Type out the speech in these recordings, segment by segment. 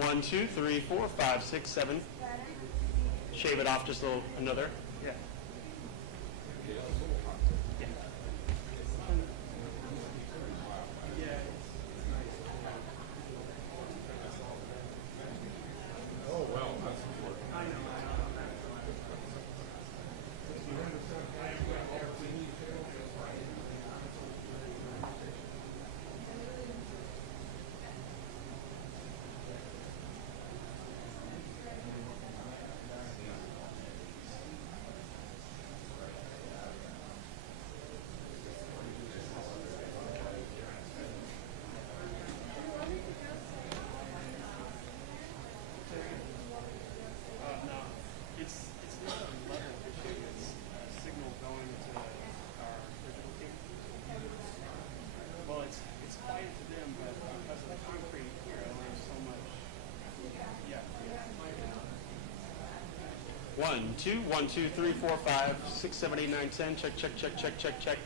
1, 2, 3, 4, 5, 6, 7. Shave it off just a little, another. Yeah. Oh, well, that's important. I know. 1, 2, 1, 2, 3, 4, 5, 6, 7, 8, 9, 10. Check, check, check, check, check, check, check.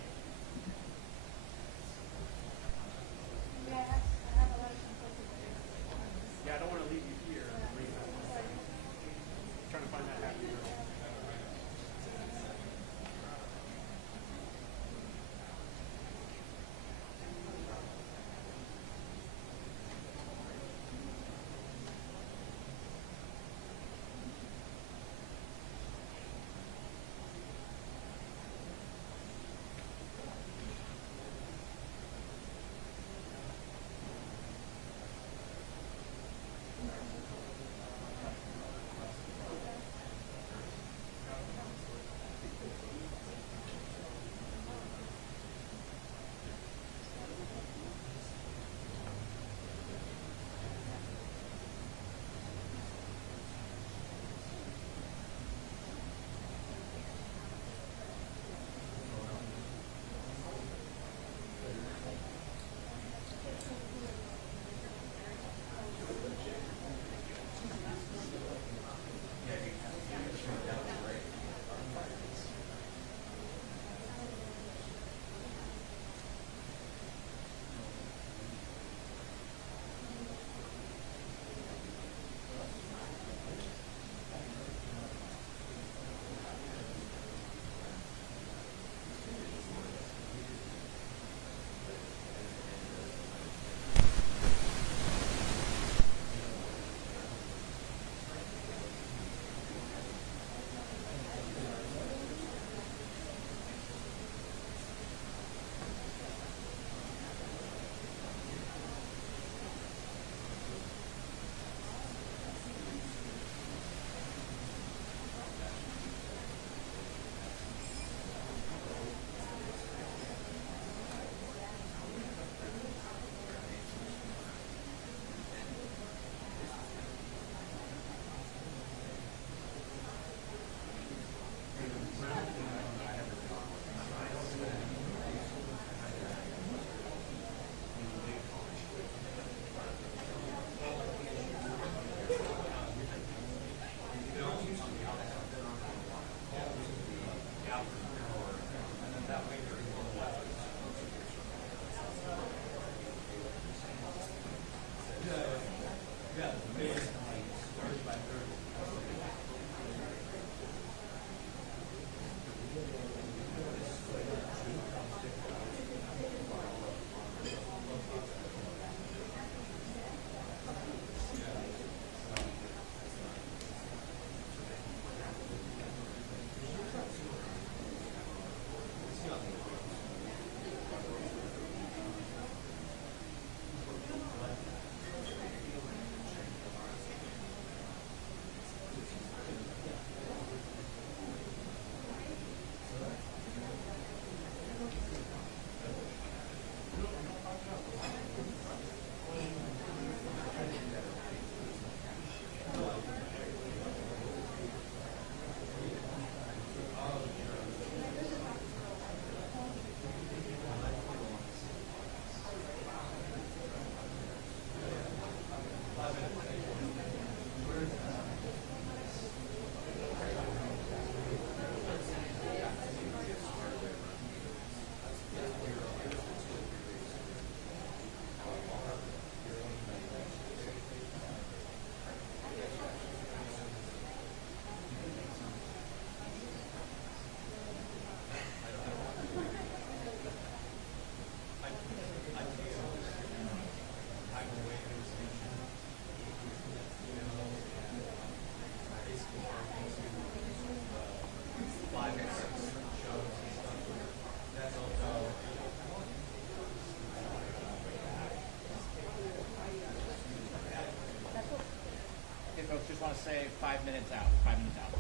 say 5 minutes out. 5 minutes out.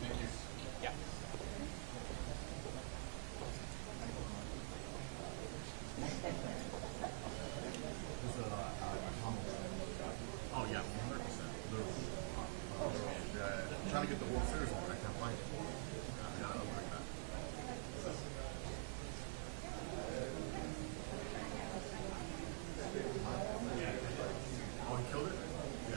Thank you. Yeah. Oh yeah, 100%. Trying to get the World Series one, I can't find it. I gotta upgrade that. Oh, he killed it? Yeah.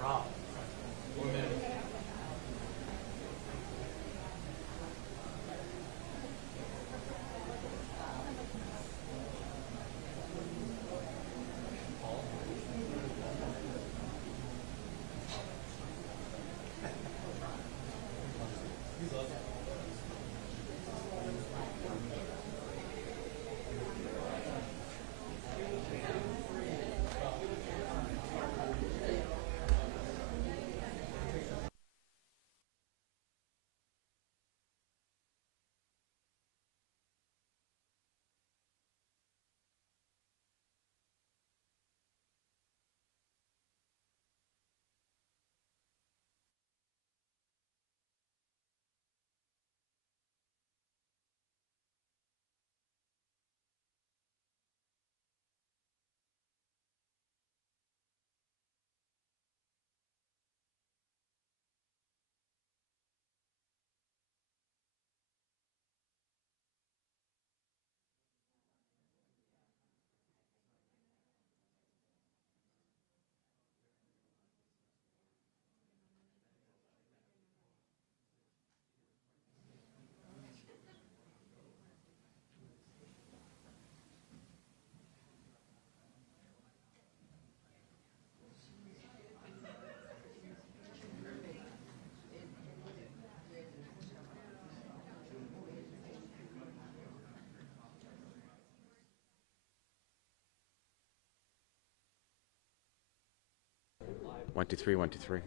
Rob. 1 minute. One, two, three, 1, 2, 3.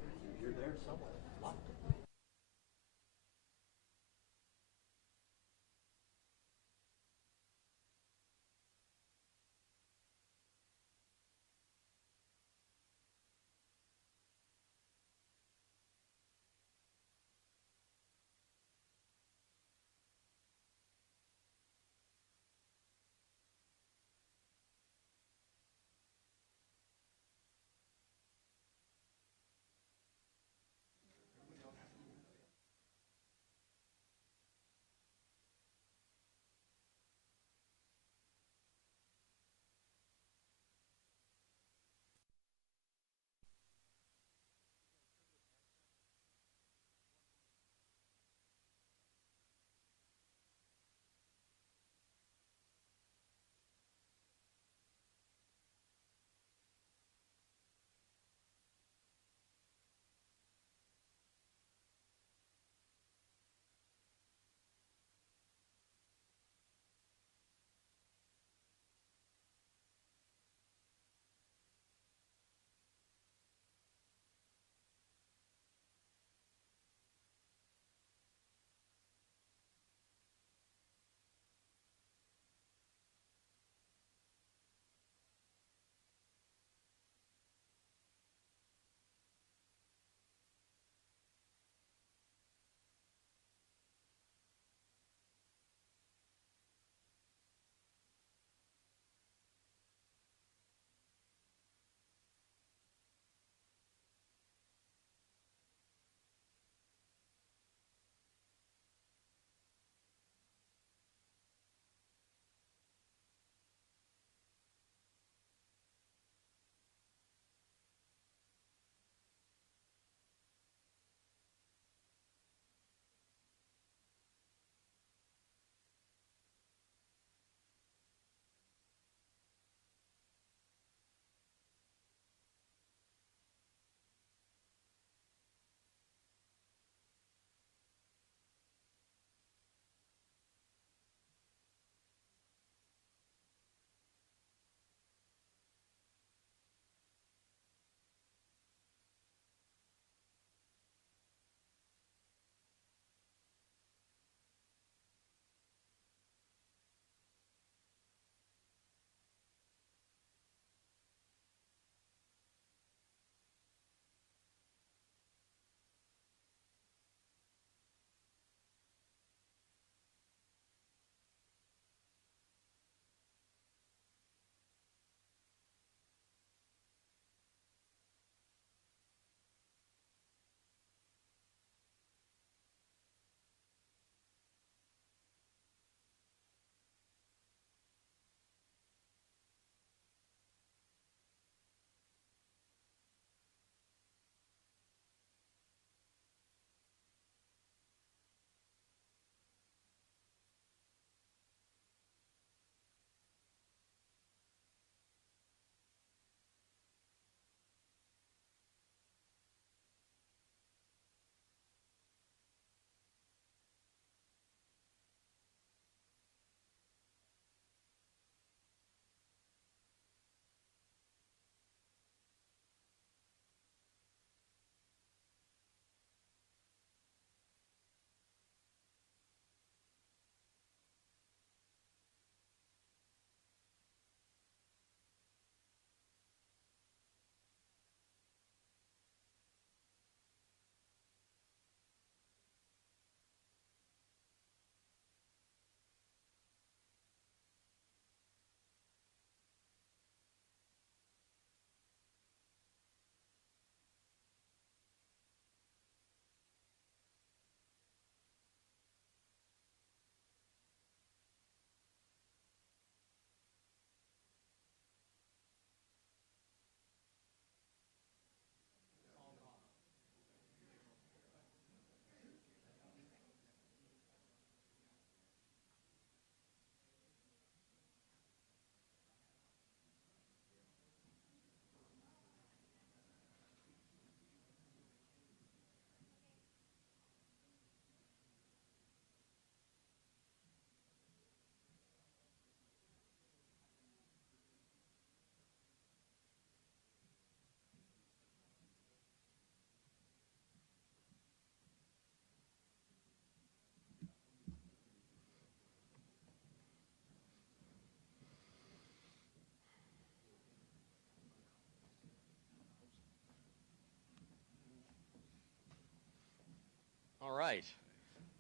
right.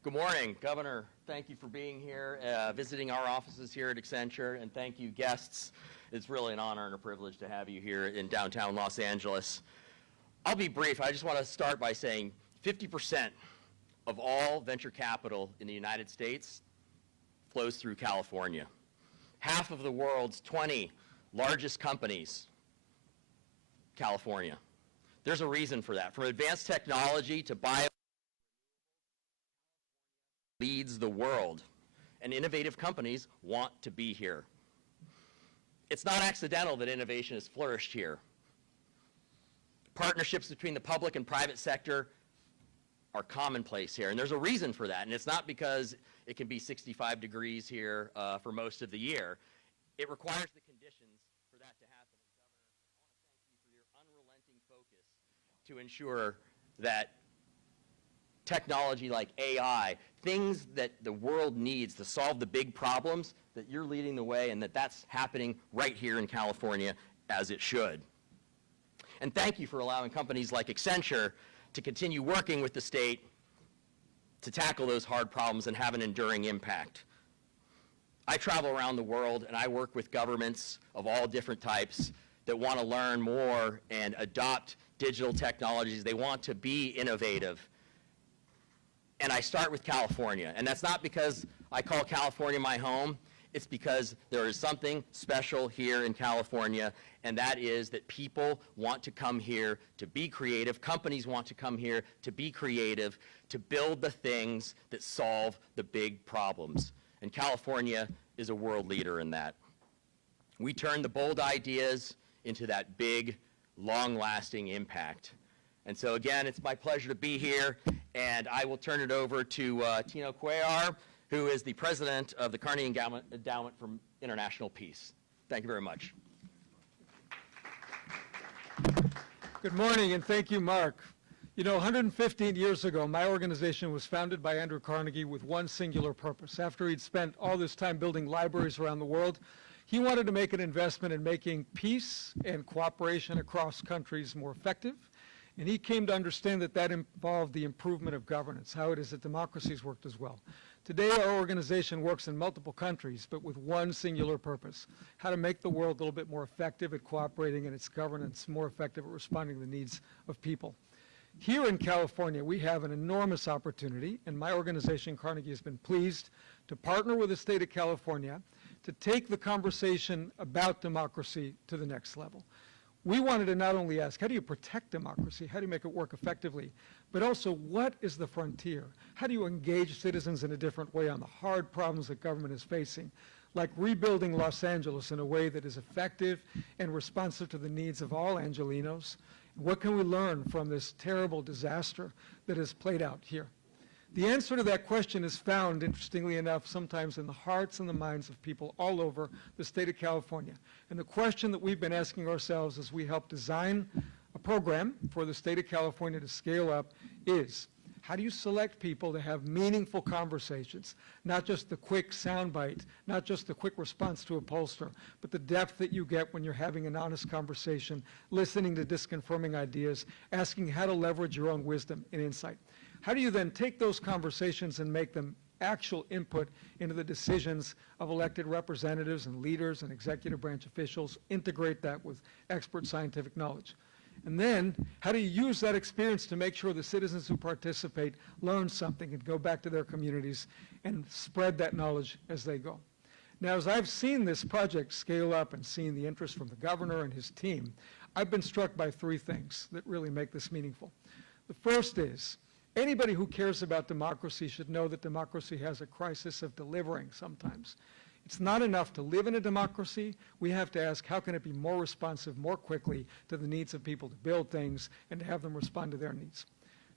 Good morning, Governor. Thank you for being here, visiting our offices here at Accenture, and thank you, guests. It's really an honor and a privilege to have you here in downtown Los Angeles. I'll be brief. I just want to start by saying 50% of all venture capital in the United States flows through California. Half of the world's 20 largest companies, California. There's a reason for that. From advanced technology to bio leads the world, and innovative companies want to be here. It's not accidental that innovation has flourished here. Partnerships between the public and private sector are commonplace here, and there's a reason for that, and it's not because it can be 65 degrees here for most of the year. It requires the conditions for that to happen. And Governor, I want to thank you for your unrelenting focus to ensure that technology like AI, things that the world needs to solve the big problems, that you're leading the way and that's happening right here in California as it should. And thank you for allowing companies like Accenture to continue working with the state to tackle those hard problems and have an enduring impact. I travel around the world and I work with governments of all different types that want to learn more and adopt digital technologies. They want to be innovative. And I start with California. And that's not because I call California my home. It's because there is something special here in California, and that is that people want to come here to be creative. Companies want to come here to be creative, to build the things that solve the big problems. And California is a world leader in that. We turn the bold ideas into that big, long-lasting impact. And so again, it's my pleasure to be here, and I will turn it over to Tino Cuellar, who is the president of the Carnegie Endowment for International Peace. Thank you very much. Good morning, and thank you, Mark. You know, 115 years ago, my organization was founded by Andrew Carnegie with one singular purpose. After he'd spent all this time building libraries around the world, he wanted to make an investment in making peace and cooperation across countries more effective. And he came to understand that that involved the improvement of governance, how it is that democracies worked as well. Today, our organization works in multiple countries, but with one singular purpose, how to make the world a little bit more effective at cooperating and its governance, more effective at responding to the needs of people. Here in California, we have an enormous opportunity, and my organization, Carnegie, has been pleased to partner with the state of California to take the conversation about democracy to the next level. We wanted to not only ask, how do you protect democracy? How do you make it work effectively? But also, what is the frontier? How do you engage citizens in a different way on the hard problems that government is facing, like rebuilding Los Angeles in a way that is effective and responsive to the needs of all Angelenos? What can we learn from this terrible disaster that has played out here? The answer to that question is found, interestingly enough, sometimes in the hearts and the minds of people all over the state of California. And the question that we've been asking ourselves as we help design a program for the state of California to scale up is, how do you select people to have meaningful conversations, not just the quick soundbite, not just the quick response to a pollster, but the depth that you get when you're having an honest conversation, listening to disconfirming ideas, asking how to leverage your own wisdom and insight. How do you then take those conversations and make them actual input into the decisions of elected representatives and leaders and executive branch officials, integrate that with expert scientific knowledge? And then, how do you use that experience to make sure the citizens who participate learn something and go back to their communities and spread that knowledge as they go? Now, as I've seen this project scale up and seen the interest from the governor and his team, I've been struck by three things that really make this meaningful. The first is, anybody who cares about democracy should know that democracy has a crisis of delivering sometimes. It's not enough to live in a democracy. We have to ask, how can it be more responsive more quickly to the needs of people to build things and to have them respond to their needs?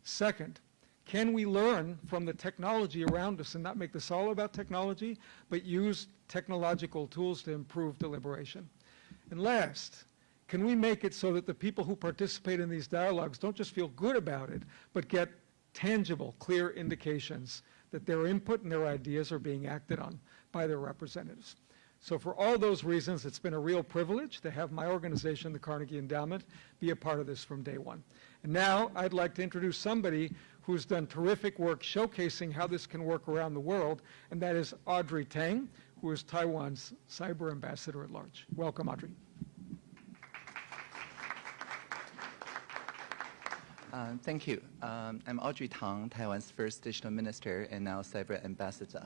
Second, can we learn from the technology around us and not make this all about technology, but use technological tools to improve deliberation? And last, can we make it so that the people who participate in these dialogues don't just feel good about it, but get tangible, clear indications that their input and their ideas are being acted on by their representatives? So for all those reasons, it's been a real privilege to have my organization, the Carnegie Endowment, be a part of this from day one. And now I'd like to introduce somebody who's done terrific work showcasing how this can work around the world, and that is Audrey Tang, who is Taiwan's cyber ambassador at large. Welcome, Audrey. Thank you. I'm Audrey Tang, Taiwan's first digital minister and now cyber ambassador.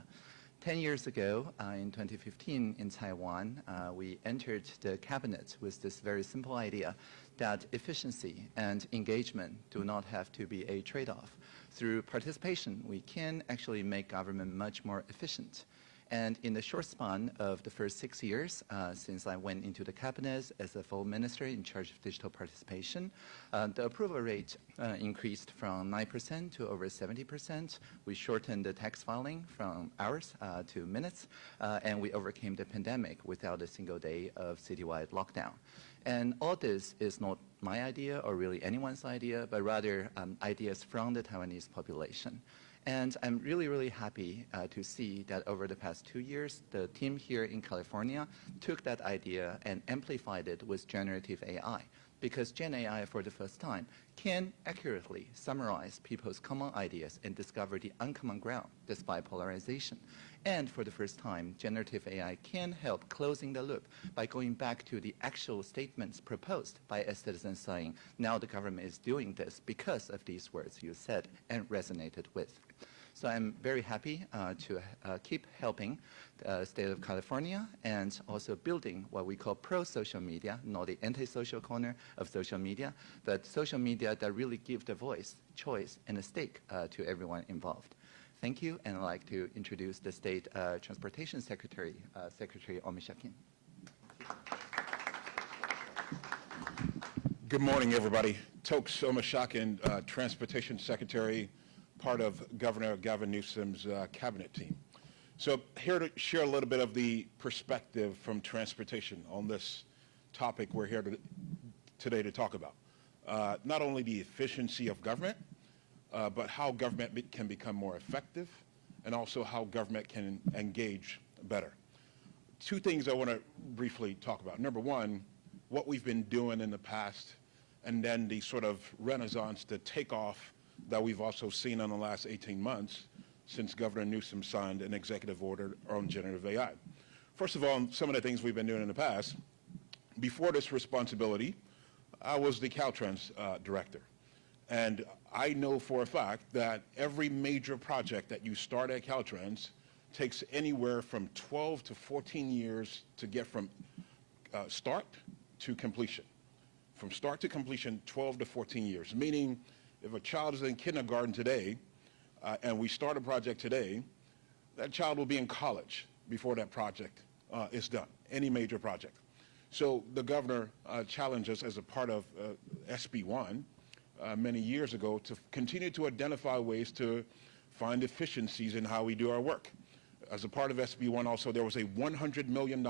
10 years ago, in 2015 in Taiwan, we entered the cabinet with this very simple idea that efficiency and engagement do not have to be a trade-off. Through participation, we can actually make government much more efficient. And in the short span of the first 6 years, since I went into the cabinet as a full minister in charge of digital participation, the approval rate increased from 9% to over 70%. We shortened the tax filing from hours to minutes, and we overcame the pandemic without a single day of citywide lockdown. And all this is not my idea or really anyone's idea, but rather ideas from the Taiwanese population. And I'm really, really happy to see that over the past 2 years, the team here in California took that idea and amplified it with generative AI. Because Gen AI, for the first time, can accurately summarize people's common ideas and discover the uncommon ground despite polarization. And for the first time, generative AI can help closing the loop by going back to the actual statements proposed by a citizen saying, now the government is doing this because of these words you said and resonated with. So I'm very happy to keep helping the state of California and also building what we call pro-social media, not the anti-social corner of social media, but social media that really give the voice, choice, and a stake to everyone involved. Thank you, and I'd like to introduce the State Transportation Secretary, Secretary Omishakin. Good morning, everybody. Tokes Omishakin, Transportation Secretary, part of Governor Gavin Newsom's cabinet team. So here to share a little bit of the perspective from transportation on this topic we're here today to talk about. Not only the efficiency of government, but how government can become more effective, and also how government can engage better. Two things I want to briefly talk about. Number one, what we've been doing in the past, and then the sort of renaissance, the takeoff that we've also seen in the last 18 months since Governor Newsom signed an executive order on generative AI. First of all, some of the things we've been doing in the past. Before this responsibility, I was the Caltrans director. And I know for a fact that every major project that you start at Caltrans takes anywhere from 12 to 14 years to get from start to completion. From start to completion, 12 to 14 years, meaning if a child is in kindergarten today and we start a project today, that child will be in college before that project is done, any major project. So the governor challenged us as a part of SB 1 many years ago to continue to identify ways to find efficiencies in how we do our work. As a part of SB 1 also, there was a $100 million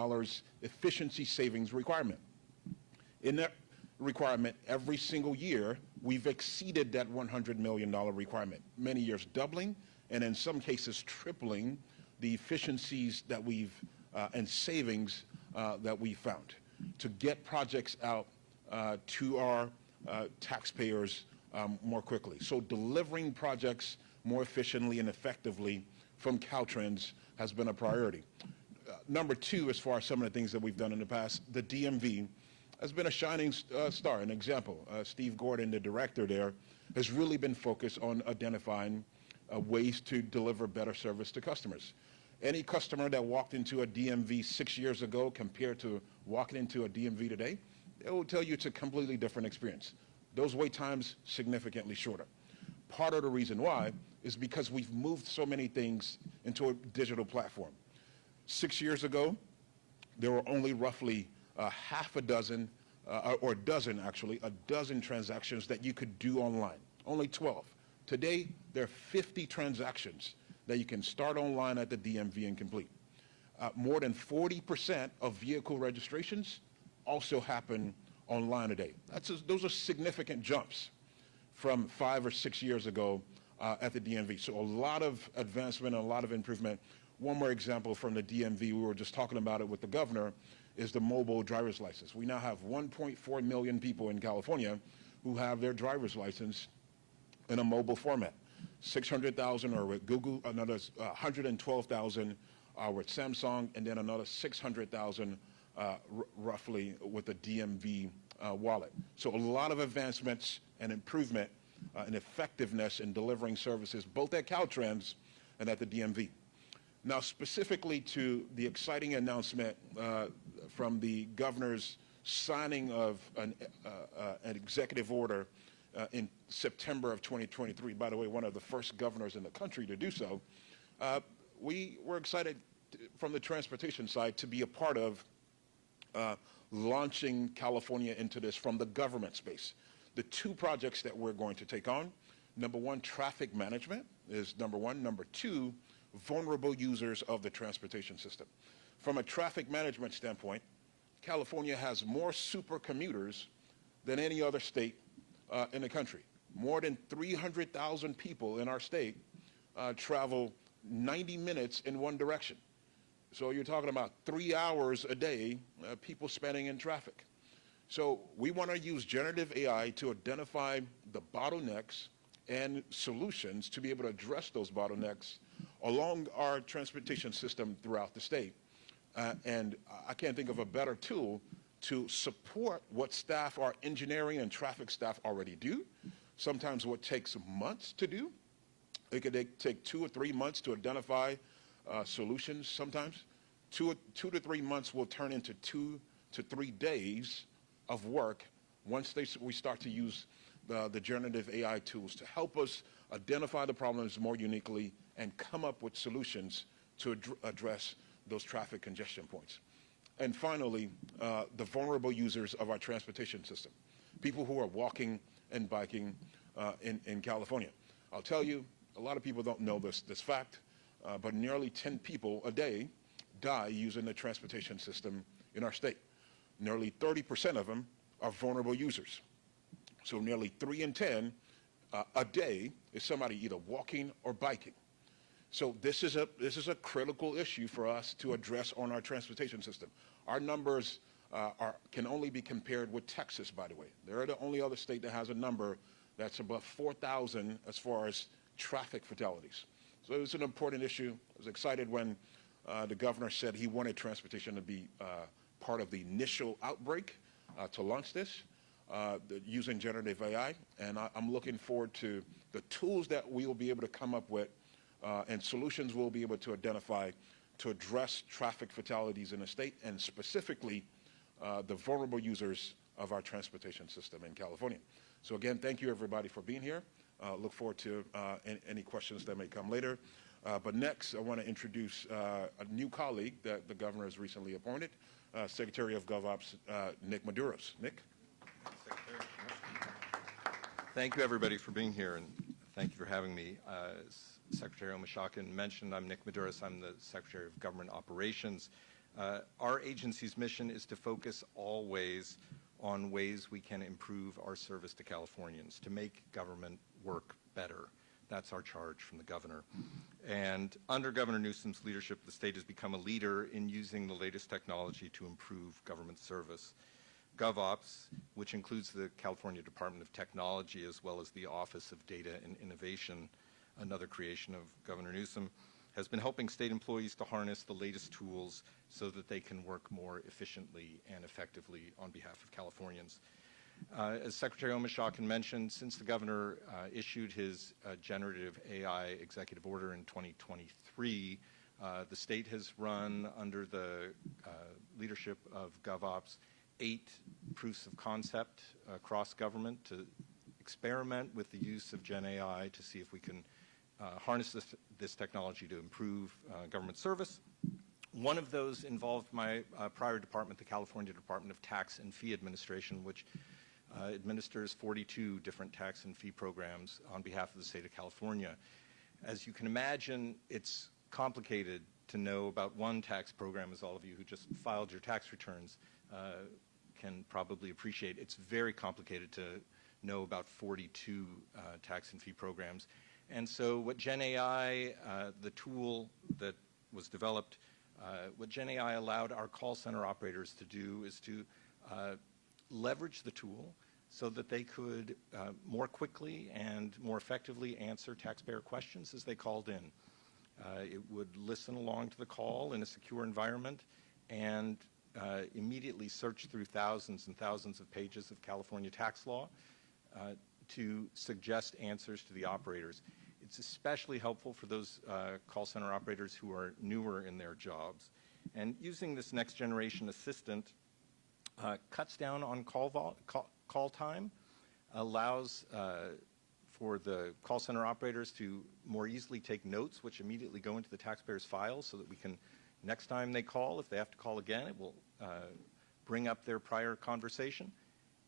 efficiency savings requirement. In that requirement, every single year, we've exceeded that $100 million requirement, many years doubling, and in some cases tripling the efficiencies that we've, and savings that we found to get projects out to our taxpayers more quickly. So delivering projects more efficiently and effectively from Caltrans has been a priority. Number two, as far as some of the things that we've done in the past, the DMV has been a shining star, an example. Steve Gordon, the director there, has really been focused on identifying ways to deliver better service to customers. Any customer that walked into a DMV 6 years ago compared to walking into a DMV today, it will tell you it's a completely different experience. Those wait times significantly shorter. Part of the reason why is because we've moved so many things into a digital platform. 6 years ago, there were only roughly half a dozen, or a dozen actually, a dozen transactions that you could do online, only 12. Today, there are 50 transactions that you can start online at the DMV and complete. More than 40% of vehicle registrations also happen online today. Those are significant jumps from 5 or 6 years ago at the DMV. So a lot of advancement and a lot of improvement. One more example from the DMV, we were just talking about it with the governor, is the mobile driver's license. We now have 1.4 million people in California who have their driver's license in a mobile format. 600,000 are with Google, another 112,000 are with Samsung, and then another 600,000 roughly with the DMV wallet. So a lot of advancements and improvement and effectiveness in delivering services both at Caltrans and at the DMV. Now, specifically to the exciting announcement from the governor's signing of an executive order in September of 2023, by the way, one of the first governors in the country to do so, we were excited from the transportation side to be a part of launching California into this from the government space. The two projects that we're going to take on, number one, traffic management is number one. Number two, vulnerable users of the transportation system. From a traffic management standpoint, California has more super commuters than any other state in the country. More than 300,000 people in our state travel 90 minutes in one direction. So you're talking about 3 hours a day people spending in traffic. So we want to use generative AI to identify the bottlenecks and solutions to be able to address those bottlenecks along our transportation system throughout the state. And I can't think of a better tool to support what staff, our engineering and traffic staff already do. Sometimes what takes months to do, it could take 2 or 3 months to identify solutions sometimes. 2 to 3 months will turn into 2 to 3 days of work once we start to use the generative AI tools to help us identify the problems more uniquely and come up with solutions to address those traffic congestion points. And finally, the vulnerable users of our transportation system, people who are walking and biking in California. I'll tell you, a lot of people don't know this fact, but nearly 10 people a day die using the transportation system in our state. Nearly 30% of them are vulnerable users. So nearly 3 in 10 a day is somebody either walking or biking. So this is a critical issue for us to address on our transportation system. Our numbers can only be compared with Texas, by the way. They're the only other state that has a number that's above 4,000 as far as traffic fatalities. So it's an important issue. I was excited when the governor said he wanted transportation to be part of the initial outbreak to launch this using generative AI. And I'm looking forward to the tools that we will be able to come up with and solutions we'll be able to identify to address traffic fatalities in the state and specifically the vulnerable users of our transportation system in California. So again, thank you everybody for being here. Look forward to any questions that may come later. But next, I want to introduce a new colleague that the governor has recently appointed, Secretary of GovOps, Nick Maduros. Nick? Secretary. Thank you, everybody, for being here, and thank you for having me. As Secretary Omishakin mentioned, I'm Nick Maduros. I'm the Secretary of Government Operations. Our agency's mission is to focus always on ways we can improve our service to Californians, to make government work better. That's our charge from the governor. And under Governor Newsom's leadership, the state has become a leader in using the latest technology to improve government service. GovOps, which includes the California Department of Technology as well as the Office of Data and Innovation, another creation of Governor Newsom, has been helping state employees to harness the latest tools so that they can work more efficiently and effectively on behalf of Californians. As Secretary Omishakin mentioned, since the governor issued his generative AI executive order in 2023, the state has run under the leadership of GovOps 8 proofs of concept across government to experiment with the use of Gen AI to see if we can harness this technology to improve government service. One of those involved my prior department, the California Department of Tax and Fee Administration, which administers 42 different tax and fee programs on behalf of the state of California. As you can imagine, it's complicated to know about one tax program, as all of you who just filed your tax returns can probably appreciate. It's very complicated to know about 42 tax and fee programs. And so what Gen AI, the tool that was developed, what Gen AI allowed our call center operators to do is to leverage the tool so that they could more quickly and more effectively answer taxpayer questions as they called in. It would listen along to the call in a secure environment and immediately search through thousands and thousands of pages of California tax law to suggest answers to the operators. It's especially helpful for those call center operators who are newer in their jobs. And using this next generation assistant cuts down on call time, allows for the call center operators to more easily take notes, which immediately go into the taxpayer's files so that we can, next time they call, if they have to call again, it will bring up their prior conversation,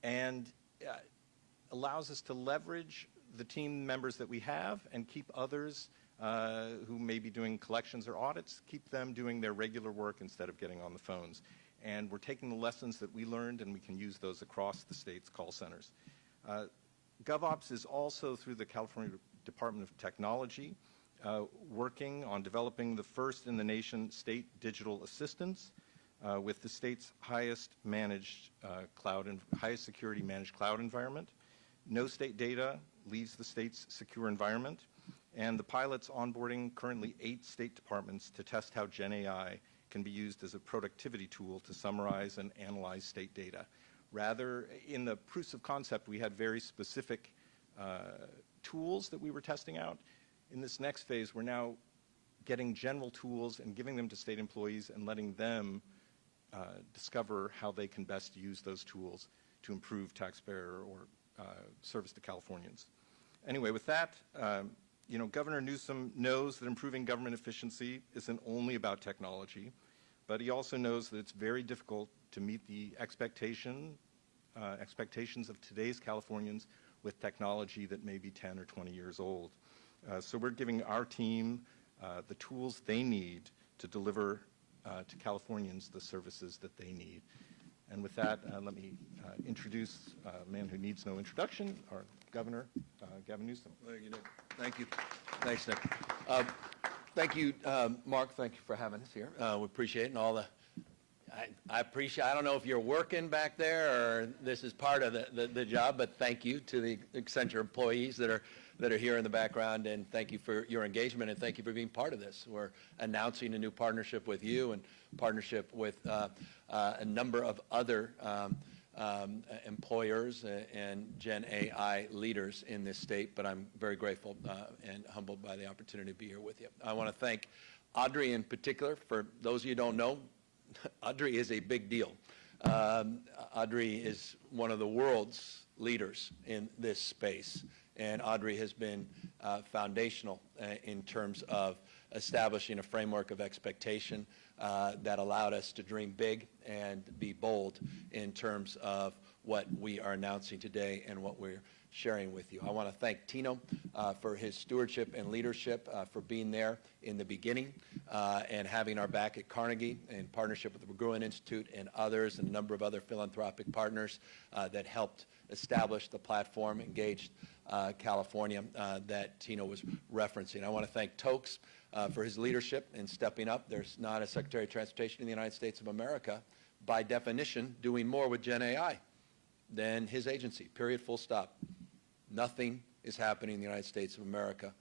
and allows us to leverage the team members that we have and keep others who may be doing collections or audits, keep them doing their regular work instead of getting on the phones. And we're taking the lessons that we learned and we can use those across the state's call centers. GovOps is also, through the California Department of Technology, working on developing the first in the nation state digital assistants with the state's highest security managed cloud environment. No state data leaves the state's secure environment, and the pilot's onboarding currently 8 state departments to test how Gen AI can be used as a productivity tool to summarize and analyze state data. Rather, in the proofs of concept, we had very specific tools that we were testing out. In this next phase, we're now getting general tools and giving them to state employees and letting them discover how they can best use those tools to improve taxpayer or service to Californians. Anyway, with that, Governor Newsom knows that improving government efficiency isn't only about technology, but he also knows that it's very difficult to meet the expectations of today's Californians with technology that may be 10 or 20 years old. So we're giving our team the tools they need to deliver to Californians the services that they need. And with that, let me introduce a man who needs no introduction, our Governor, Gavin Newsom. Thank you, Nick. Thank you. Thanks, Nick. Thank you, Mark. Thank you for having us here. We appreciate it. And all the, I appreciate, I don't know if you're working back there or this is part of the job, but thank you to the Accenture employees that are here in the background, and thank you for your engagement, and thank you for being part of this. We're announcing a new partnership with you and partnership with a number of other employers and Gen AI leaders in this state, but I'm very grateful and humbled by the opportunity to be here with you. I want to thank Audrey in particular. For those of you who don't know, Audrey is a big deal. Audrey is one of the world's leaders in this space, and Audrey has been foundational in terms of establishing a framework of expectation that allowed us to dream big and be bold in terms of what we are announcing today and what we're sharing with you. I want to thank Tino for his stewardship and leadership, for being there in the beginning and having our back at Carnegie in partnership with the McGruin Institute and others and a number of other philanthropic partners that helped establish the platform, engaged California that Tino was referencing. I want to thank Tokes for his leadership in stepping up. There's not a Secretary of Transportation in the United States of America, by definition, doing more with Gen AI than his agency, period, full stop. Nothing is happening in the United States of America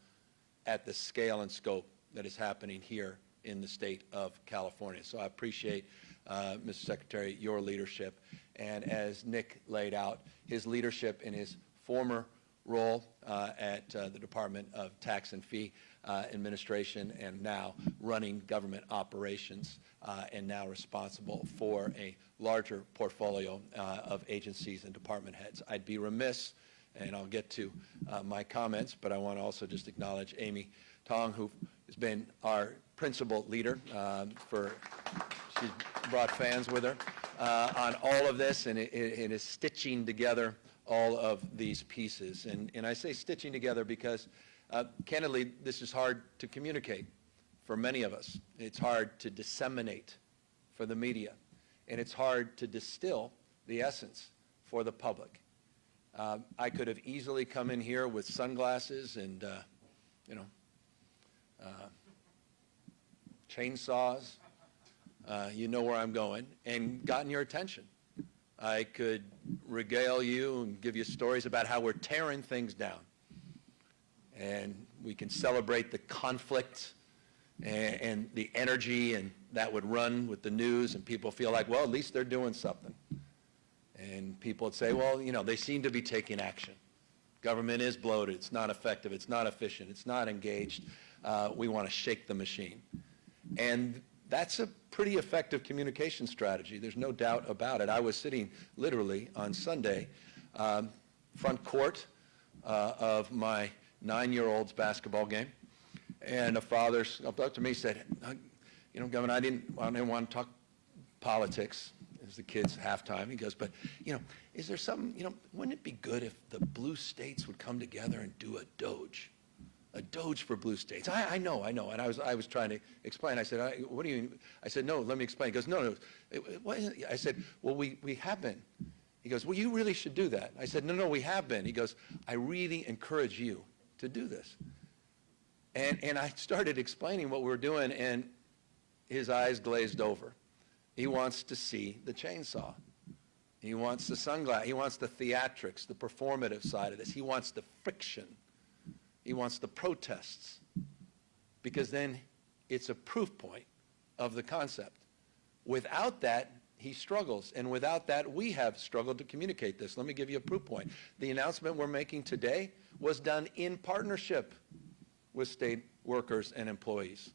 at the scale and scope that is happening here in the state of California. So I appreciate, Mr. Secretary, your leadership. And as Nick laid out, his leadership in his former role at the Department of Tax and Fee Administration, and now running government operations, and now responsible for a larger portfolio of agencies and department heads. I'd be remiss, and I'll get to my comments, but I want to also just acknowledge Amy Tong, who has been our principal leader she's brought fans with her on all of this, and it is stitching together all of these pieces. And I say stitching together because, candidly, this is hard to communicate for many of us. It's hard to disseminate for the media, and it's hard to distill the essence for the public. I could have easily come in here with sunglasses and, chainsaws, you know where I'm going, and gotten your attention. I could regale you and give you stories about how we're tearing things down. And we can celebrate the conflict and the energy and that would run with the news, and people feel like, well, at least they're doing something. And people would say, well, you know, they seem to be taking action. Government is bloated. It's not effective. It's not efficient. It's not engaged. We want to shake the machine. And that's a pretty effective communication strategy. There's no doubt about it. I was sitting literally on Sunday, front court of my 9-year-old's basketball game, and a father up to me said, you know, Gavin, I didn't want to talk politics. It was the kids' halftime. He goes, but, you know, is there something, you know, wouldn't it be good if the blue states would come together and do a Doge? A Doge for blue states. I know. And I was trying to explain. I said, what do you mean? I said, no, let me explain. He goes, no. I said, well, we have been. He goes, well, you really should do that. I said, no, we have been. He goes, I really encourage you to do this. And I started explaining what we were doing, and his eyes glazed over. He wants to see the chainsaw. He wants the sunglasses. He wants the theatrics, the performative side of this. He wants the friction. He wants the protests. Because then it's a proof point of the concept. Without that, he struggles. And without that, we have struggled to communicate this. Let me give you a proof point. The announcement we're making today was done in partnership with state workers and employees.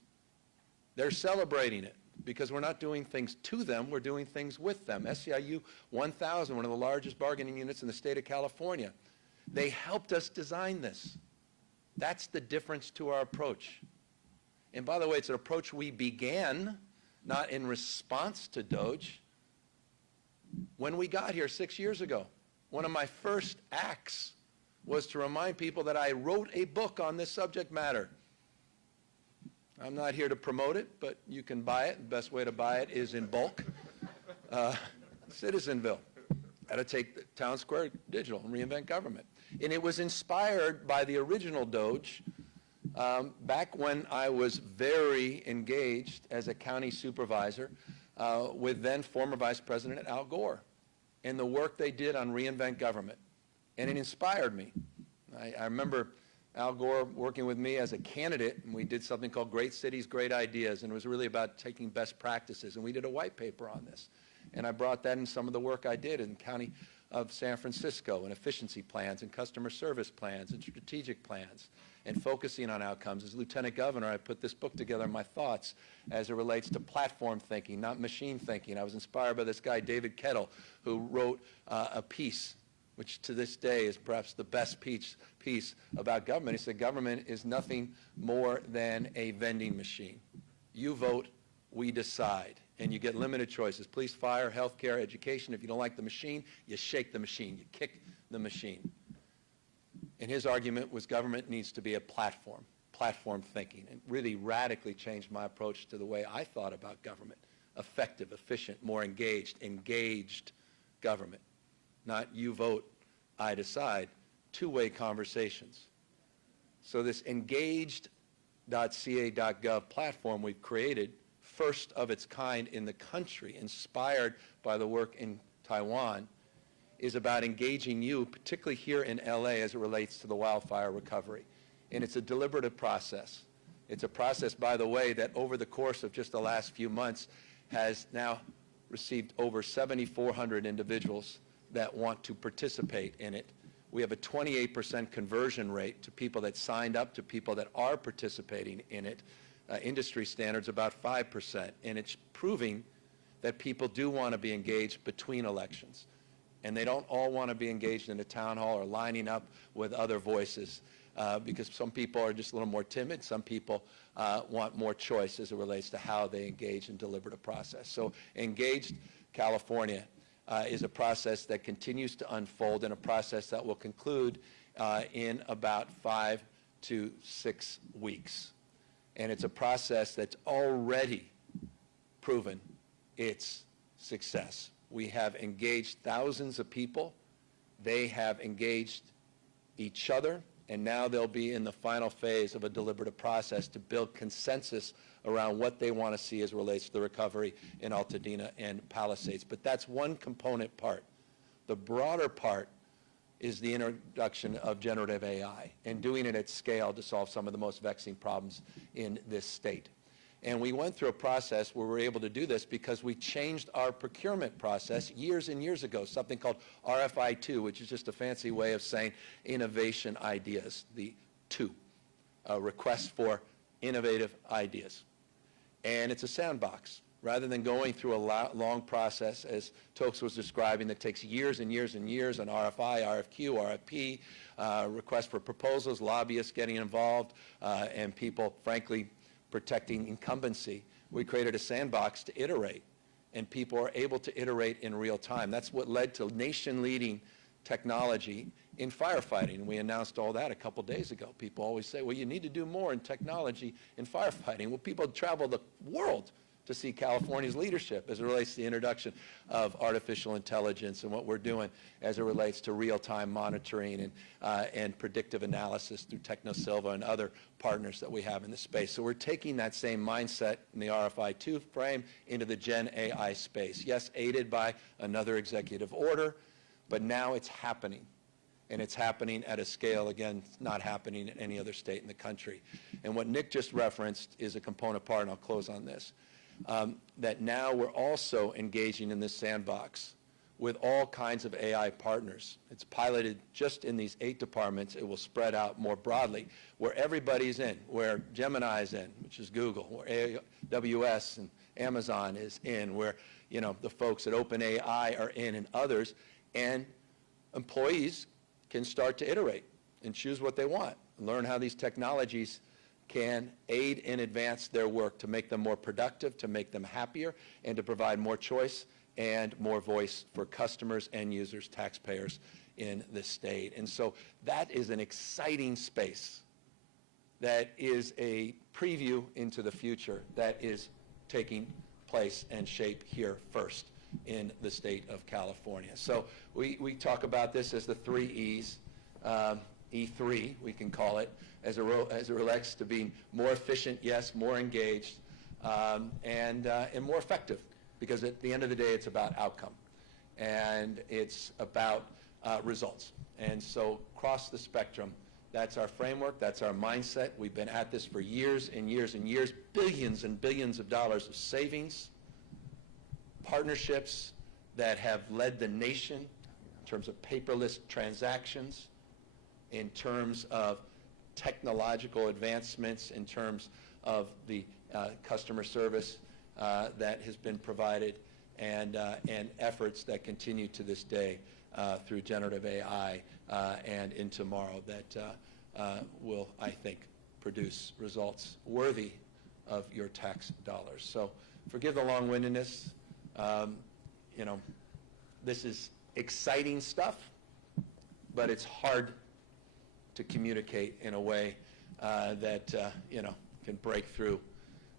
They're celebrating it because we're not doing things to them, we're doing things with them. SEIU 1000, one of the largest bargaining units in the state of California, they helped us design this. That's the difference to our approach. And by the way, it's an approach we began not in response to Doge. When we got here 6 years ago, one of my first acts was to remind people that I wrote a book on this subject matter. I'm not here to promote it, but you can buy it. The best way to buy it is in bulk. Citizenville, how to take the town square digital and reinvent government. And it was inspired by the original Doge back when I was very engaged as a county supervisor with then former Vice President Al Gore and the work they did on reinvent government. And it inspired me. I remember Al Gore working with me as a candidate, and we did something called Great Cities, Great Ideas, and it was really about taking best practices. And we did a white paper on this. And I brought that in some of the work I did in the county of San Francisco, and efficiency plans, and customer service plans, and strategic plans, and focusing on outcomes. As Lieutenant Governor, I put this book together, my thoughts, as it relates to platform thinking, not machine thinking. I was inspired by this guy, David Kettle, who wrote a piece which to this day is perhaps the best piece about government. He said government is nothing more than a vending machine. You vote, we decide, and you get limited choices. Police, fire, healthcare, education. If you don't like the machine, you shake the machine, you kick the machine. And his argument was government needs to be a platform thinking, and really radically changed my approach to the way I thought about government. Effective, efficient, more engaged government. Not you vote, I decide, two-way conversations. So this engaged.ca.gov platform we've created, first of its kind in the country, inspired by the work in Taiwan, is about engaging you, particularly here in LA as it relates to the wildfire recovery. And it's a deliberative process. It's a process, by the way, that over the course of just the last few months has now received over 7,400 individuals that want to participate in it. We have a 28% conversion rate to people that signed up to people that are participating in it. Industry standards about 5%, and it's proving that people do want to be engaged between elections. And they don't all want to be engaged in a town hall or lining up with other voices because some people are just a little more timid. Some people want more choice as it relates to how they engage in deliberative process. So Engaged California is a process that continues to unfold and a process that will conclude in about 5 to 6 weeks. And it's a process that's already proven its success. We have engaged thousands of people. They have engaged each other, and now they'll be in the final phase of a deliberative process to build consensus around what they want to see as it relates to the recovery in Altadena and Palisades. But that's one component part The broader part is the introduction of generative AI and doing it at scale to solve some of the most vexing problems in this state. And we went through a process where we were able to do this because we changed our procurement process years and years ago, something called RFI2, which is just a fancy way of saying innovation ideas, the two, requests for innovative ideas. And it's a sandbox. Rather than going through a long process, as Tokes was describing, that takes years and years and years on RFI, RFQ, RFP, requests for proposals, lobbyists getting involved, and people, frankly, protecting incumbency, we created a sandbox to iterate, and people are able to iterate in real time. That's what led to nation-leading technology in firefighting, and we announced all that a couple days ago. People always say, well, you need to do more in technology in firefighting. Well, people travel the world to see California's leadership as it relates to the introduction of artificial intelligence and what we're doing as it relates to real-time monitoring and predictive analysis through TechnoSilva and other partners that we have in the space. So we're taking that same mindset in the RFI2 frame into the Gen AI space. Yes, aided by another executive order, but now it's happening. And it's happening at a scale, again, it's not happening in any other state in the country. And what Nick just referenced is a component part, and I'll close on this. That now we're also engaging in this sandbox with all kinds of AI partners. It's piloted just in these 8 departments. It will spread out more broadly, where everybody's in, where Gemini is in, which is Google, where AWS and Amazon is in, where the folks at OpenAI are in, and others, and employees can start to iterate and choose what they want, learn how these technologies can aid and advance their work to make them more productive, to make them happier, and to provide more choice and more voice for customers, end users, taxpayers in the state. And so that is an exciting space that is a preview into the future that is taking place and shape here first in the state of California. So we talk about this as the 3 E's. E3, we can call it, as it relates to being more efficient, yes, more engaged, and more effective. Because at the end of the day, it's about outcome. And it's about results. And so across the spectrum, that's our framework, that's our mindset. We've been at this for years and years and years, billions and billions of dollars of savings, partnerships that have led the nation in terms of paperless transactions, in terms of technological advancements, in terms of the customer service that has been provided, and efforts that continue to this day through generative AI and in tomorrow that will, I think, produce results worthy of your tax dollars. So forgive the long-windedness. This is exciting stuff, but it's hard to communicate in a way that can break through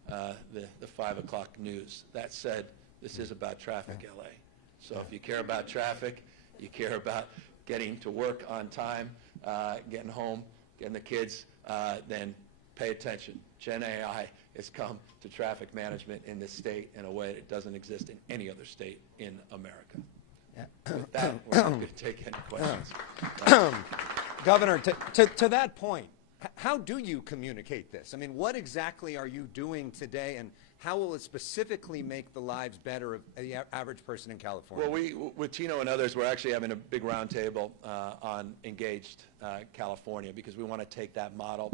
the 5 o'clock news. That said, this is about traffic, LA. So if you care about traffic, you care about getting to work on time, getting home, getting the kids, then pay attention. Gen AI has come to traffic management in this state in a way that doesn't exist in any other state in America. With that, we're not going to take any questions. Governor, to that point, how do you communicate this? I mean, what exactly are you doing today, and how will it specifically make the lives better of the average person in California? Well, with Tino and others, we're actually having a big roundtable on Engaged California, because we want to take that model,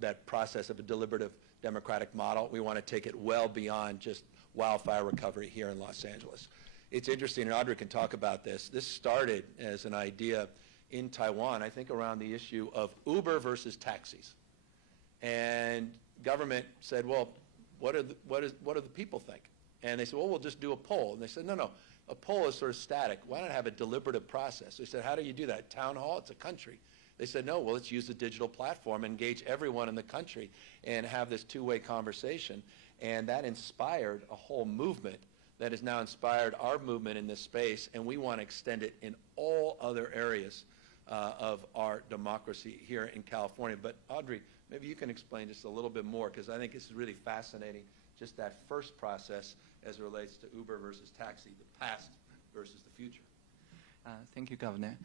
that process of a deliberative democratic model, we want to take it well beyond just wildfire recovery here in Los Angeles. It's interesting, and Audrey can talk about this. This started as an idea in Taiwan, I think, around the issue of Uber versus taxis. And government said, well, what do the people think? And they said, well, we'll just do a poll. And they said, no, a poll is sort of static. Why not have a deliberative process? They said, how do you do that? Town hall? It's a country. They said, no, well, let's use the digital platform, engage everyone in the country, and have this two-way conversation. And that inspired a whole movement that has now inspired our movement in this space, and we want to extend it in all other areas of our democracy here in California. But Audrey, maybe you can explain just a little bit more, because I think this is really fascinating, just that first process as it relates to Uber versus taxi, the past versus the future. Thank you, Governor.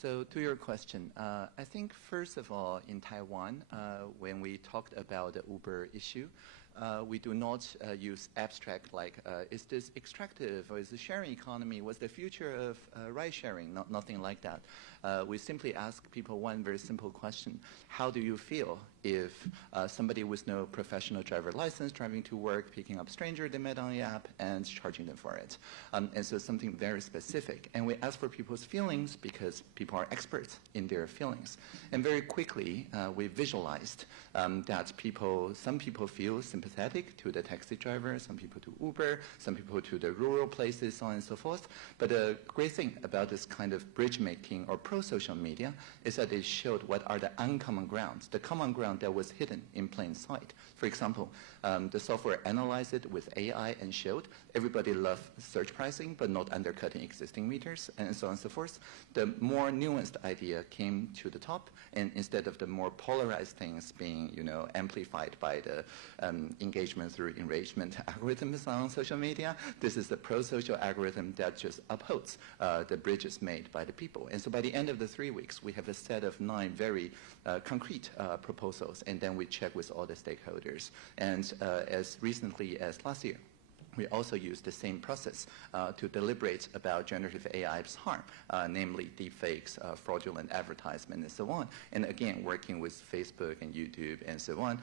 So to your question, I think first of all, in Taiwan, when we talked about the Uber issue, we do not use abstract like, is this extractive or is the sharing economy, what's the future of ride sharing? Nothing like that. We simply ask people one very simple question. How do you feel if somebody with no professional driver license driving to work, picking up stranger they met on the app and charging them for it? And so something very specific. And we ask for people's feelings because people are experts in their feelings. And very quickly, we visualized that some people feel sympathetic to the taxi driver, some people to Uber, some people to the rural places, so on and so forth. But the great thing about this kind of bridge making or pro-social media is that it showed what are the uncommon grounds, the common ground that was hidden in plain sight. For example, the software analyzed it with AI and showed everybody loved search pricing but not undercutting existing meters, and so on and so forth. The more nuanced idea came to the top, and instead of the more polarized things being amplified by the engagement through enragement algorithms on social media, this is the pro-social algorithm that just upholds the bridges made by the people. And so by the end of the 3 weeks, we have a set of 9 very concrete proposals, and then we check with all the stakeholders. And as recently as last year, we also use the same process to deliberate about generative AI's harm, namely deepfakes, fraudulent advertisement, and so on. And again, working with Facebook and YouTube and so on,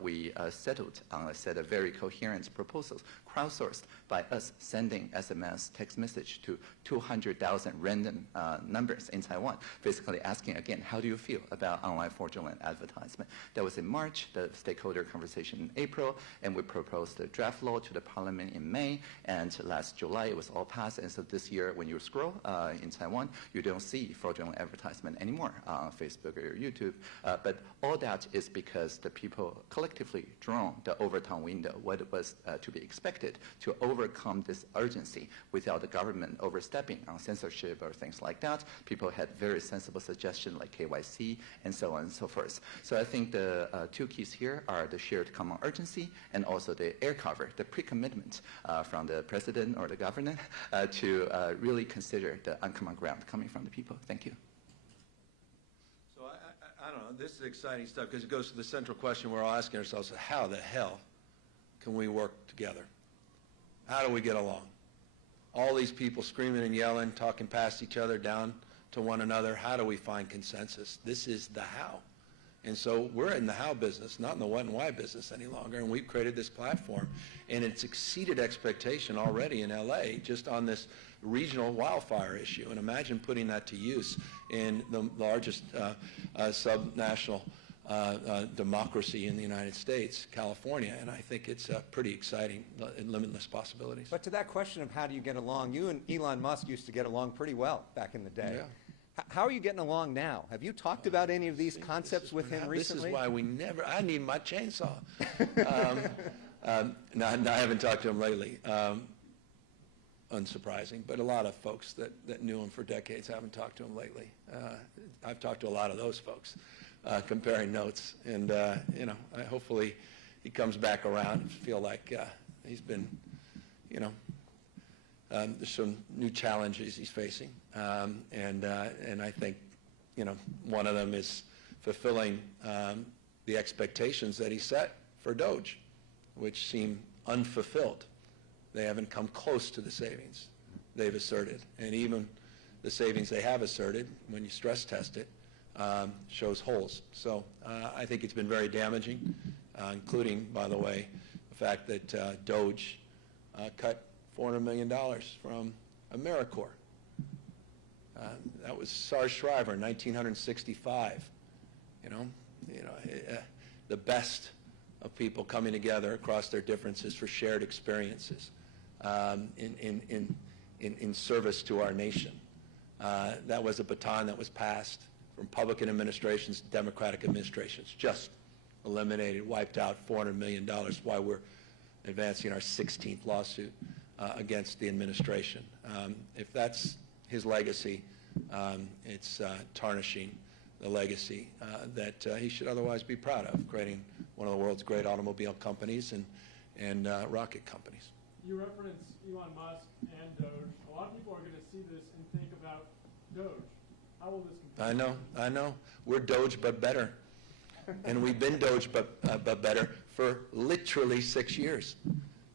we settled on a set of very coherent proposals, crowdsourced by us sending SMS text message to 200,000 random numbers in Taiwan, basically asking again, how do you feel about online fraudulent advertisement? That was in March, the stakeholder conversation in April, and we proposed the draft law to the Parliament in May, and last July it was all passed. And so this year, when you scroll in Taiwan, you don't see fraudulent advertisement anymore on Facebook or YouTube. But all that is because the people collectively drawn the overtime window, what was to be expected to overcome this urgency without the government overstepping on censorship or things like that. People had very sensible suggestions like KYC and so on and so forth. So I think the 2 keys here are the shared common urgency and also the air cover, the pre-commitment from the president or the government to really consider the uncommon ground coming from the people. Thank you. So I don't know, this is exciting stuff because it goes to the central question we're all asking ourselves, how the hell can we work together? How do we get along? All these people screaming and yelling, talking past each other, down to one another, how do we find consensus? This is the how. And so we're in the how business, not in the what and why business any longer, and we've created this platform, and it's exceeded expectation already in LA just on this regional wildfire issue. And imagine putting that to use in the largest subnational democracy in the United States, California, and I think it's pretty exciting and limitless possibilities. But to that question of how do you get along, you and Elon Musk used to get along pretty well back in the day. Yeah. How are you getting along now? Have you talked about any of these concepts with him recently? This is why we never, I need my chainsaw. No, I haven't talked to him lately. Unsurprising, but a lot of folks that knew him for decades haven't talked to him lately. I've talked to a lot of those folks, comparing notes, and hopefully he comes back around and feel like he's been, there's some new challenges he's facing, and I think, one of them is fulfilling the expectations that he set for Doge, which seem unfulfilled. They haven't come close to the savings they've asserted, and even the savings they have asserted, when you stress test it, shows holes. So I think it's been very damaging, including, by the way, the fact that Doge cut $400 million from AmeriCorps. That was SARS Shriver in 1965. The best of people coming together across their differences for shared experiences in service to our nation. That was a baton that was passed from Republican administrations to Democratic administrations, just eliminated, wiped out $400 million, why we're advancing our 16th lawsuit against the administration. If that's his legacy, it's tarnishing the legacy that he should otherwise be proud of, creating one of the world's great automobile companies and rocket companies. you reference Elon Musk and Doge. A lot of people are going to see this and think about Doge. How will this compare? I know. We're Doge, but better. And we've been Doge, but better for literally 6 years.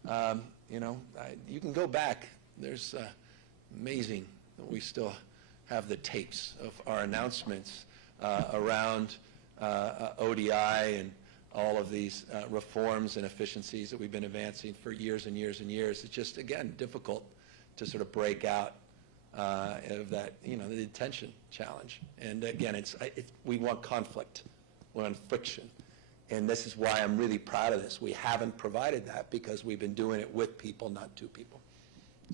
You can go back. There's amazing that we still have the tapes of our announcements around ODI and all of these reforms and efficiencies that we've been advancing for years and years and years. It's just, again, difficult to sort of break out of that, the attention challenge. And again, we want conflict. We want friction. And this is why I'm really proud of this. We haven't provided that because we've been doing it with people, not to people.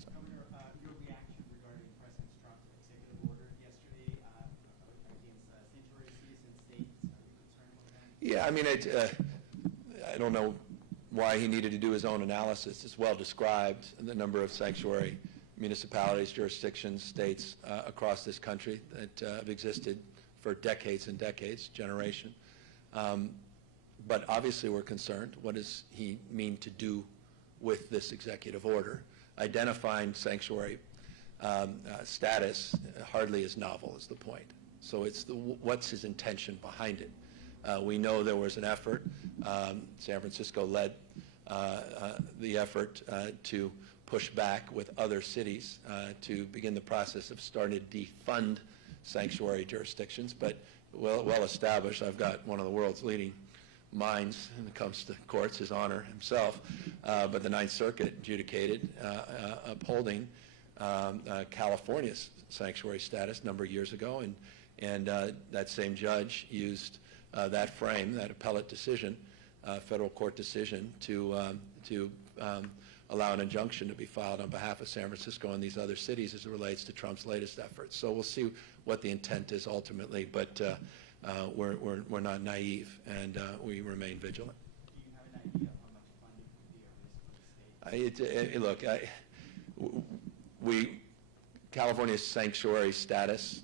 So. Governor, your reaction regarding President Trump's executive order yesterday against sanctuary cities and states, are you concerned about that? Yeah, I mean, I don't know why he needed to do his own analysis. It's well described, the number of sanctuary municipalities, jurisdictions, states across this country that have existed for decades and decades, generation. But obviously we're concerned. What does he mean to do with this executive order? Identifying sanctuary status hardly is novel, is the point. So it's what's his intention behind it? We know there was an effort. San Francisco led the effort to push back with other cities to begin the process of starting to defund sanctuary jurisdictions, but well established. I've got one of the world's leading minds when it comes to courts, His Honor himself, but the Ninth Circuit adjudicated upholding California's sanctuary status a number of years ago, and that same judge used that frame, that appellate decision, federal court decision, to allow an injunction to be filed on behalf of San Francisco and these other cities as it relates to Trump's latest efforts. So we'll see what the intent is ultimately, but we're not naive, and we remain vigilant. Do you have an idea of how much funding could be at risk for the state? California's sanctuary status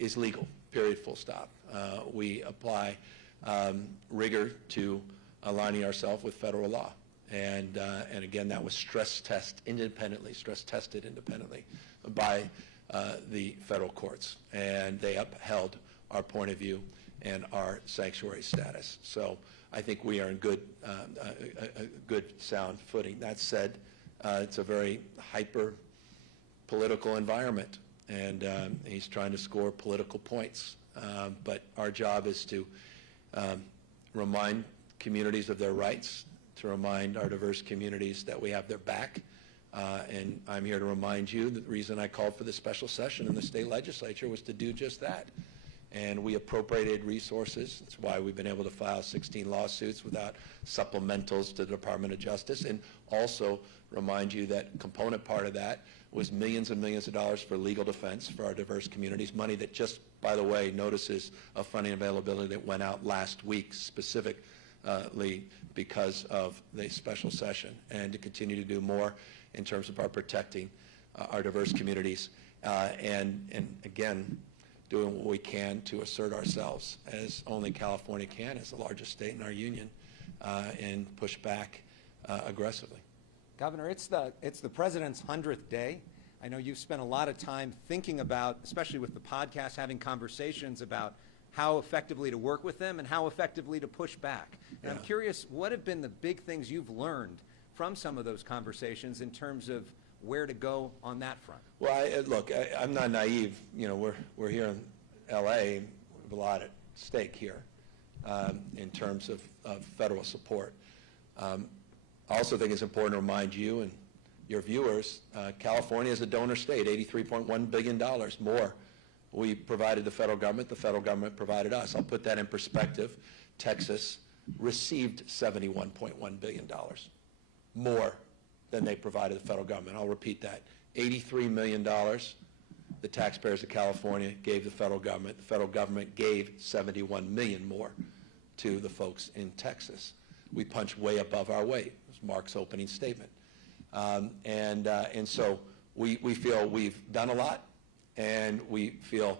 is legal, period, full stop. We apply rigor to aligning ourselves with federal law. And again, that was stress-tested independently by the federal courts. And they upheld our point of view and our sanctuary status. So I think we are in good sound footing. That said, it's a very hyper-political environment, and he's trying to score political points. But our job is to remind communities of their rights, to remind our diverse communities that we have their back. And I'm here to remind you that the reason I called for this special session in the state legislature was to do just that. And we appropriated resources. That's why we've been able to file 16 lawsuits without supplementals to the Department of Justice. And also remind you that a component part of that was millions and millions of dollars for legal defense for our diverse communities, money that just, by the way, notices of funding availability that went out last week specifically because of the special session, and to continue to do more in terms of our protecting our diverse communities, and again, doing what we can to assert ourselves as only California can, as the largest state in our union, and push back aggressively. Governor, it's the president's 100th day. I know you've spent a lot of time thinking about, especially with the podcast, having conversations about how effectively to work with them and how effectively to push back. And I'm curious, what have been the big things you've learned from some of those conversations in terms of where to go on that front? Well, look, I'm not naive. We're here in L.A. We have a lot at stake here in terms of federal support. I also think it's important to remind you and your viewers, California is a donor state, $83.1 billion more. We provided the federal government provided us. I'll put that in perspective. Texas received $71.1 billion more than they provided the federal government. I'll repeat that. $83 million the taxpayers of California gave the federal government. The federal government gave $71 million more to the folks in Texas. We punched way above our weight. It was Mark's opening statement. And so we feel we've done a lot, and we feel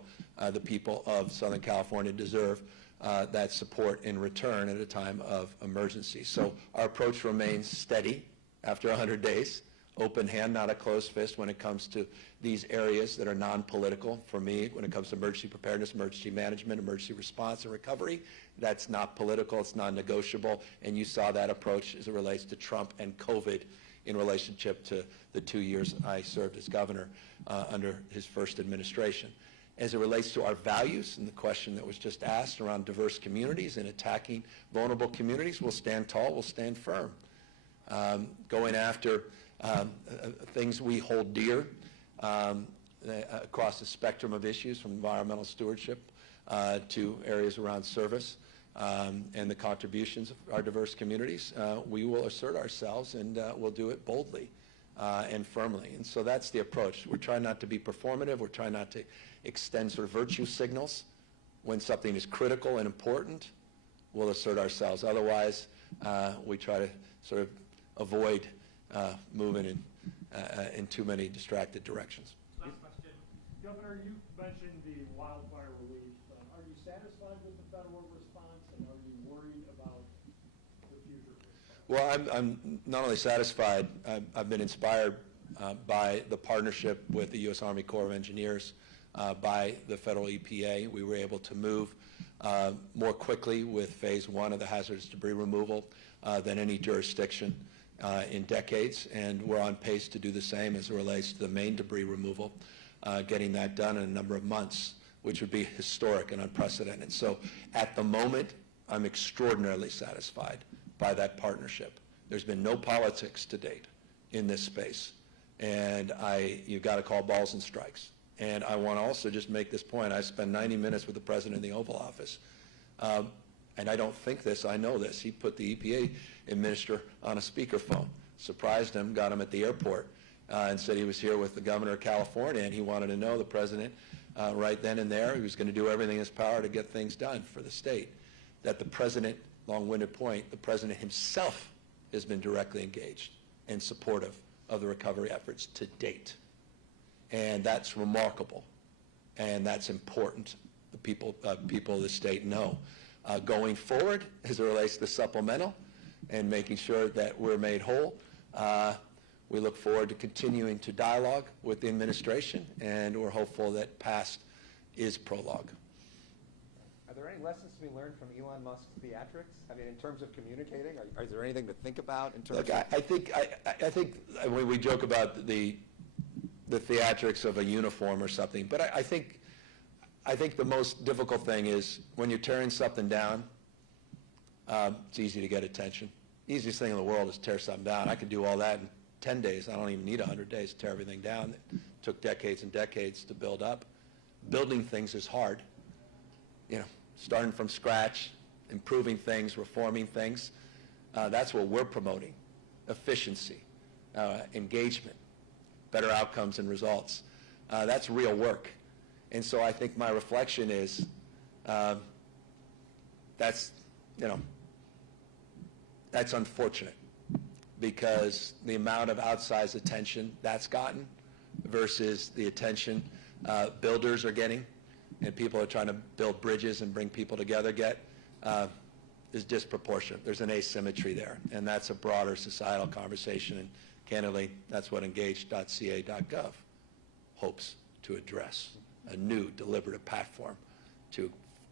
the people of Southern California deserve that support in return at a time of emergency. So our approach remains steady after 100 days, open hand, not a closed fist when it comes to these areas that are non-political. For me, when it comes to emergency preparedness, emergency management, emergency response and recovery, that's not political, it's non-negotiable, and you saw that approach as it relates to Trump and COVID in relationship to the 2 years I served as governor under his first administration. As it relates to our values and the question that was just asked around diverse communities and attacking vulnerable communities, we'll stand tall, we'll stand firm. Going after things we hold dear across the spectrum of issues, from environmental stewardship to areas around service and the contributions of our diverse communities, we will assert ourselves, and we'll do it boldly and firmly. And so that's the approach. We're trying not to be performative. We're trying not to extend sort of virtue signals. When something is critical and important, we'll assert ourselves. Otherwise, we try to sort of avoid moving in too many distracted directions. Last question. Governor, you mentioned the wildfire relief. Are you satisfied with the federal response, and are you worried about the future? Well, I'm not only satisfied, I've been inspired by the partnership with the U.S. Army Corps of Engineers, by the federal EPA. We were able to move more quickly with phase 1 of the hazardous debris removal than any jurisdiction in decades, and we're on pace to do the same as it relates to the main debris removal, getting that done in a number of months, which would be historic and unprecedented. So at the moment, I'm extraordinarily satisfied by that partnership. There's been no politics to date in this space, and you've got to call balls and strikes. And I want to also just make this point. I spent 90 minutes with the president in the Oval Office, and I don't think this, I know this. He put the EPA administrator on a speakerphone, surprised him, got him at the airport, and said he was here with the governor of California, and he wanted to know the president right then and there. He was going to do everything in his power to get things done for the state. That the president, long-winded point, the president himself has been directly engaged and supportive of the recovery efforts to date. And that's remarkable, and that's important. The people of the state know. Going forward, as it relates to the supplemental and making sure that we're made whole, we look forward to continuing to dialogue with the administration, and we're hopeful that past is prologue. Are there any lessons to be learned from Elon Musk's theatrics? I mean, in terms of communicating, is there anything to think about in terms Look, of... I think we joke about the theatrics of a uniform or something, but I think the most difficult thing is when you're tearing something down, it's easy to get attention. The easiest thing in the world is to tear something down. I could do all that in 10 days. I don't even need 100 days to tear everything down. It took decades and decades to build up. Building things is hard. You know, starting from scratch, improving things, reforming things. That's what we're promoting. Efficiency, engagement, better outcomes and results. That's real work. And so I think my reflection is that's unfortunate, because the amount of outsized attention that's gotten versus the attention builders are getting and people are trying to build bridges and bring people together is disproportionate. There's an asymmetry there, and that's a broader societal conversation, and candidly, that's what engage.ca.gov hopes to address. A new deliberative platform to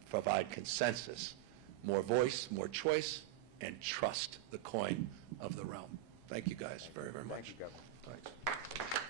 provide consensus, more voice, more choice, and trust the coin of the realm. Thank you guys very, very much. Thank you, Governor. Thanks.